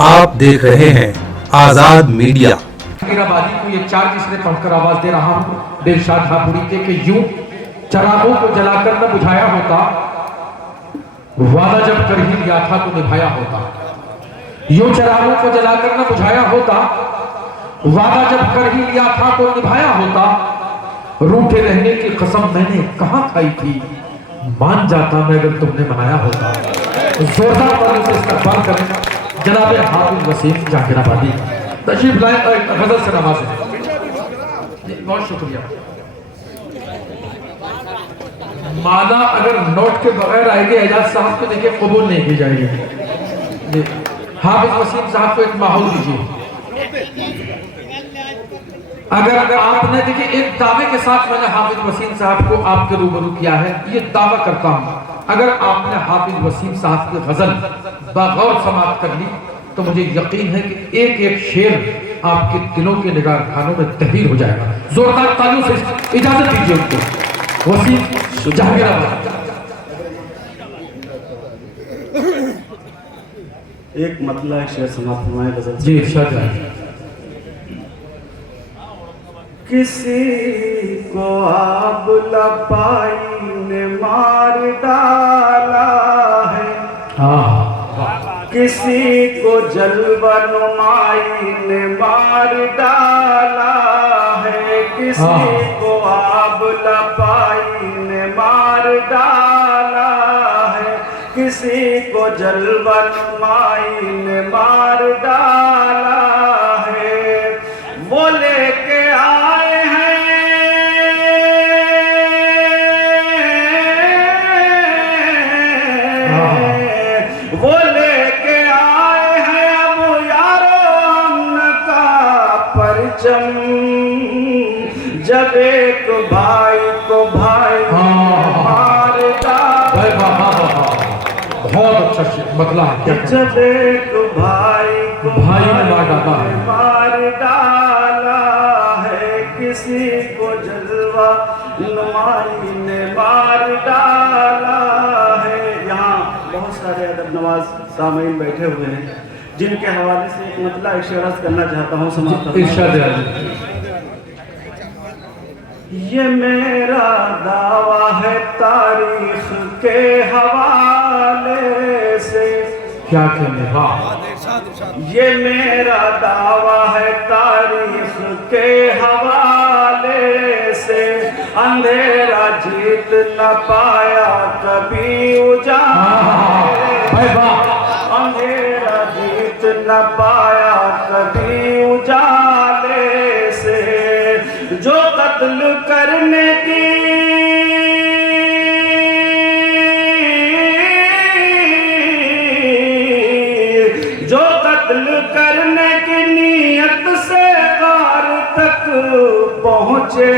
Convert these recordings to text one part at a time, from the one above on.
आप देख रहे हैं आजाद मीडिया। मीराबादी को ये 4 किसने पढ़कर आवाज दे रहा हूँ दिलशाद हापुरी के कि यूं चरागों को जलाकर न बुझाया होता, वादा जब कर ही लिया था तो निभाया होता। यूं चरागों को जलाकर न बुझाया होता, वादा जब कर ही लिया था तो निभाया होता। रूठे रहने की कसम मैंने कहाँ खाई थी, मान जाता मैं अगर तुमने मनाया होता। जोरदार तालियों से इस्तकबाल करें जनाब हाफिज वसीम जाकिराबादी। तशरीफ लाए और एक गजल से नवाजें। बहुत शुक्रिया। माला अगर नोट के बगैर आएगी एजाज साहब को देखिए कबूल नहीं की जाएगी। हाफिज वसीम साहब को एक माहौल दीजिए। अगर आपने देखिए एक दावे के साथ मैंने हाफिज वसीम साहब को आपके रूबरू किया है, ये दावा करता हूं अगर आपने हाफिज वसीम साहब की गजल बगौर समाप्त कर ली तो मुझे यकीन है कि एक एक शेर आपके दिलों के निगाह खानों में तहरीर हो जाएगा। जोरदार तालियों से इजाजत दीजिए उनको। वसीम जहांगीराबाद। एक मतला शेर समाप्त फरमाए गजल जी इरशाद है। किसी को आब लपाई ने मार डाला है, किसी को जलवा नुमाई ने मार डाला है, किसी को आब लपाई ने मार डाला है, किसी को जलवा नुमाई ने मार डाला है। वो लेके आए हैं वो लेके आए हैं अब यारो अमन का परचम। जब एक भाई को भाई मार डाला, बहुत अच्छा मतला है। जब एक भाई को भाई ने मार डाला है, मार डाला है, किसी को जलवा नुमाई ने मार डाला है। यहाँ बहुत सारे अदब नवाज सामीन बैठे हुए हैं जिनके हवाले से एक मतला एक शेर अर्ज करना चाहता हूँ। समाप्त इरशाद। ये मेरा दावा है तारीख के हवाले से, क्या कहने वाह। ये मेरा दावा है तारीख के हवाले से, अंधेरा जीत न पाया कभी उजाले, अंधेरा जीत न पाया कभी उजाले से। जो कत्ल करने की करने की नीयत से गार तक पहुँचे,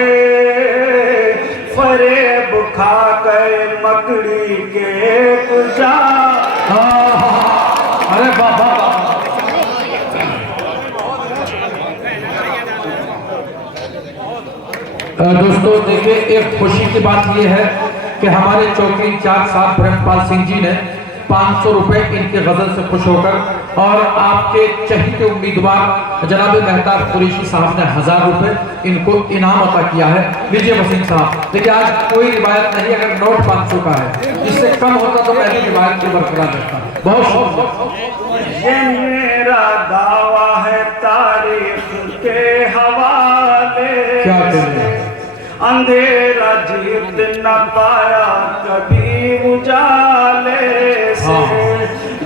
फरेब खा गए मकड़ी के पूजा। अरे बाबा दोस्तों देखिए एक खुशी की बात यह है कि हमारे चौकी इंचार्ज साहब ब्रह्मपाल सिंह जी ने 500 रुपए इनके गजल से खुश होकर और आपके चहीते उम्मीदवार जनाब मेहताब कुरैशी साहब ने 1000 रुपए इनको इनाम अता किया है। लीजिए वसीम साहब। देखिए आज कोई रिवायत नहीं, अगर नोट 500 का है, इससे कम होता तो पहली रिवायत को बरकरार रखता। बहुत शुक्रिया। ये मेरा दावा है तारीख के हवाले, क्या करें, अंधेरा जीत न पाया कभी उजाले से।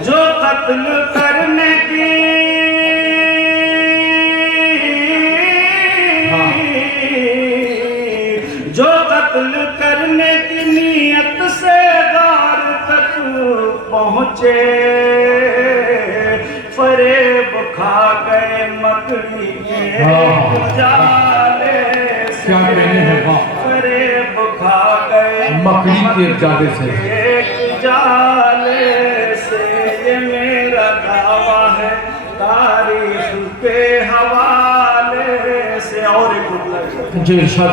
जो कत्ल करने की जो कत्ल करने की नीयत से गार तक पहुँचे, फरेब खा गए मकड़ी के उजाले से। क्या कहने हैं वाह। फरेब खा गए मकड़ी के जाले से, जाले से। ये मेरा दावा है तारीख के हवाले से। और एक मतलब जी इरशाद।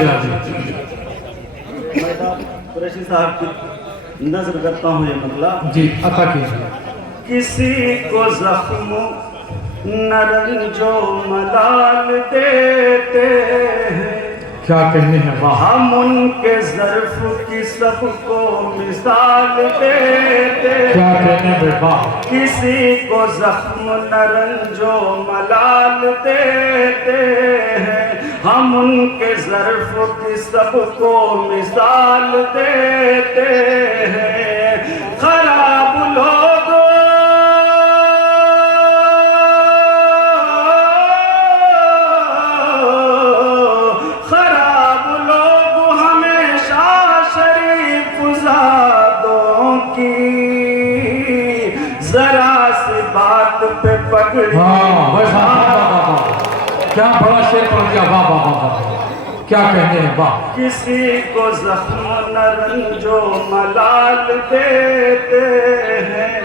कुरैशी साहब की नजर करता हूँ ये मतला जी अता कीजिए। किसी को जख्म न रंजो मलाल देते हैं। क्या कहने हैं वाह। हम उनके ज़र्फ की सबको मिसाल देते क्या हैं। कहने हैं वाह। किसी को जख्म न रंजो मलाल देते हैं। हम उनके ज़र्फ की सबको मिसाल देते हैं। खराब लोग जरा सी बात पे पकड़ी। क्या बड़ा शेर पढ़ दिया वाह वाह वाह। क्या कहने हैं वाह। किसी को जख्म न रंजो मलाल देते हैं।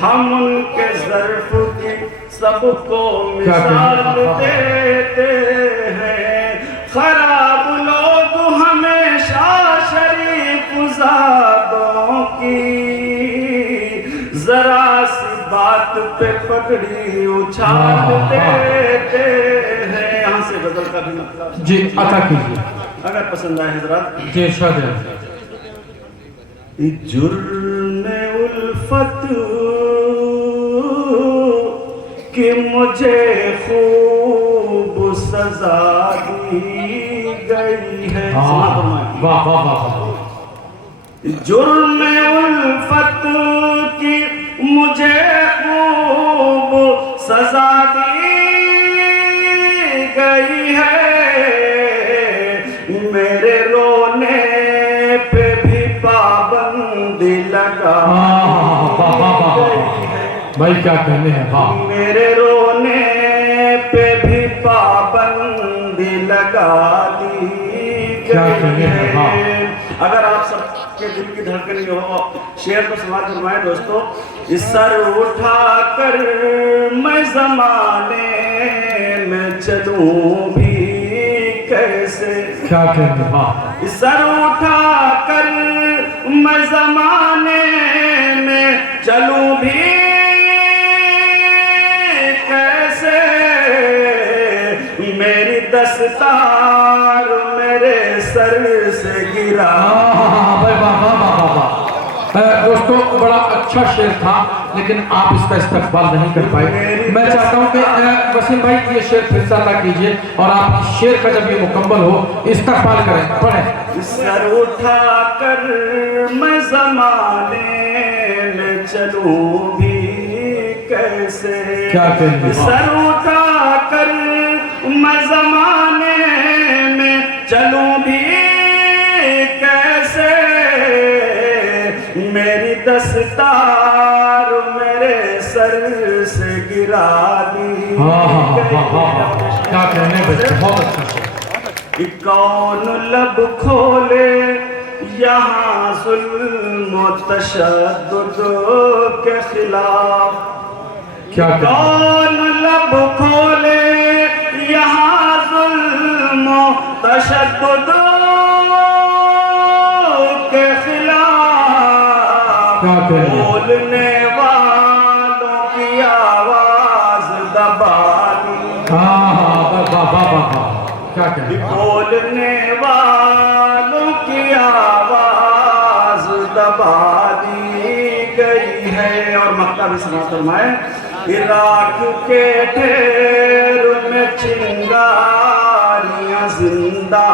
हम उनके ज़र्फ की सबको मिसाल देते हैं। खराब लोग हमेशा शरीफ ज़ादों की जरा सी बात पे पकड़ी उछाल देते हैं। यहाँ से गजल का भी मतलब जी अता कीजिए अगर पसंद आए हजरात। जी इरशाद है। जुर्म उल्फत कि मुझे खूब सजा दी गई है। वाह वाह वाह वाह। जुर्म उल्फत की मुझे खूब सजा दी गई है। मेरे रोने पे भी पाबंदी लगा गई है। भाई क्या कहने हैं वाह। मेरे रोने पे भी पाबंदी लगा दी गई है। अगर आप सबके दिल की धड़कन ये हो, शेर को समाज फरमाए दोस्तों। इस सर उठा कर मैं ज़माने में चलूं भी कैसे। क्या कहने वाह। इस सर उठा कर मैं ज़माने में चलूं भी कैसे। मेरी दस्तार मेरे सर से गिरा। दोस्तों बड़ा अच्छा शेर था लेकिन आप इसका इस्तेमाल नहीं कर पाए। मैं चाहता हूँ कि वसीम भाई ये शेर फिर से अदा कीजिए और आप शेर का जब ये मुकम्मल हो इस्तेमाल करें पढ़ें। सर उठा कर मैं ज़माने में चलूं भी कैसे। क्या कहेंगे। सर उठा कर मैं ज़माने में चलूं भी कैसे। मेरी दस्तार मेरे सर से गिरा दी। क्या कहने बहुत अच्छा। कौन लब खोले यहाँ जुल्म व तशद्दुद के खिलाफ। क्या कौन लब खोले यहाँ जुल्म व तशद्दुद के खिलाफ। बोलने वालों की आवाज दबा दी। क्या कहने। बोलने वालों की आवाज दबा दी गई है। और मक्का भी समाज फरमाए। इराक के ढेर में चिंगारियां जिंदा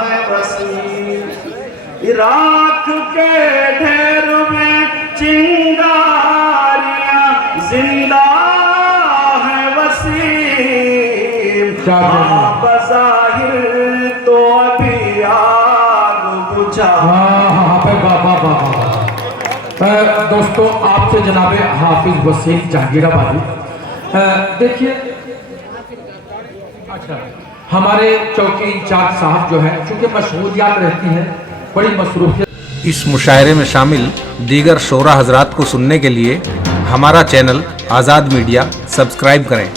है वसीम। इराक के ढेर में चिंगारियां जिंदा है वसीम। बज़ाहिर तो अभी आग बुझा। दोस्तों आपसे जनाबे हाफिज वसीम जहांगीराबादी। देखिए अच्छा हमारे चौकी इंचार्ज साहब जो है चूँकि मशगूलियात रहती हैं बड़ी मसरूफियत। इस मुशायरे में शामिल दीगर शोरा हजरात को सुनने के लिए हमारा चैनल आज़ाद मीडिया सब्सक्राइब करें।